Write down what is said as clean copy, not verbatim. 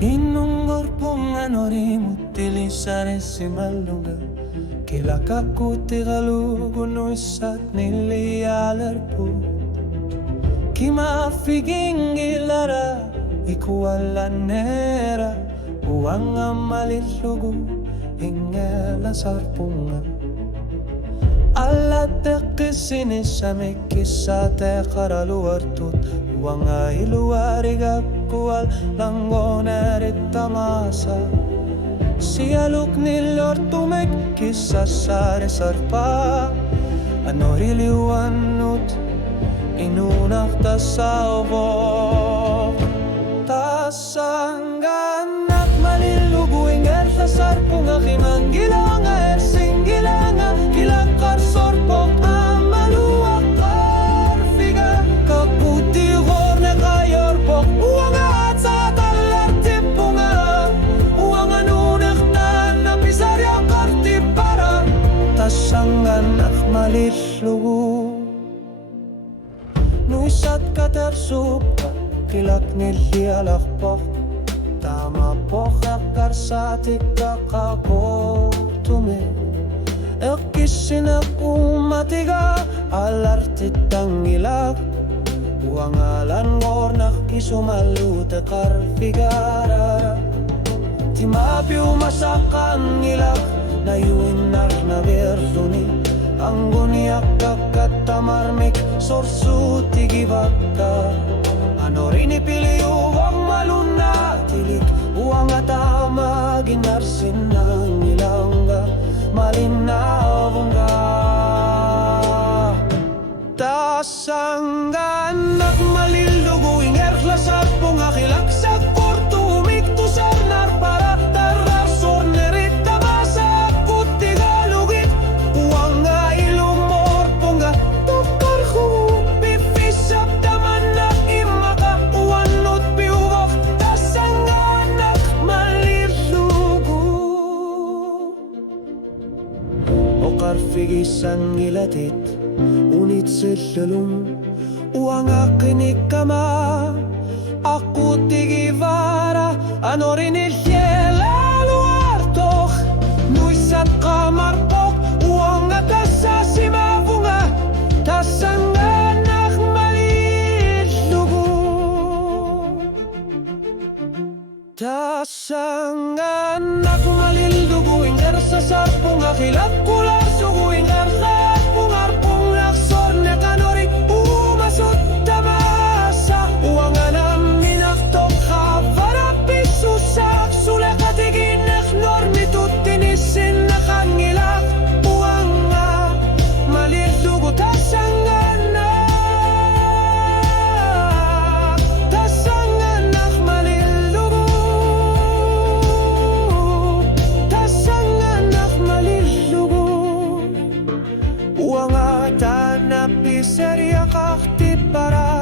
Inungur punganori mutilizzare si malunga che la cacuti galugo noi sat nili alerpu chi ma figingi lara ikuala nera uanga malilugu ingela sarpunga alla te kisini same kisa te karalu artut uanga iluariga kual langona ritamasa sialuk nilortumek kisa sare sarpa anoriliwanut inunak tasawo tasangganak maliluguing ersasar punga kimangilanga ersingilanga kilakar sorpok amaluak karfiga kaputi gorne kayorpok uanga at sa talar tipunga uanga nunak na pisarya karti para tasangganak malilugu nuisat katersupa kilak nilialakpok tama pokakar sa tikakakotume ekisinak umatiga alartitang ilak uangalan ngornak isumalute karfigara timapiu masakang ilak nayuinar na bersuni angguniak kakatamarmik sorsuti gibakta anorini piliu wang maluna tilik uang atama ginarsin ng ilangga malinawangga tasangganak maliluguing erlasar pungakilak sa korto umiktusar narpara tarar sornerita basa kutigalugit uang nga ilumor punga tukarhu pifisap taman na imaka uwanot piuwak tasangganak malilugu o karfigisan ngilatit unit silulung uang akinikama aku tigivara anorin ilalaluartok nuisat kamarpok uang atasa simavunga tasangganak malilugu tasangganak malilugu ingkar sasar punga kilap kular sugu ingkar uang ata na piseria kakti para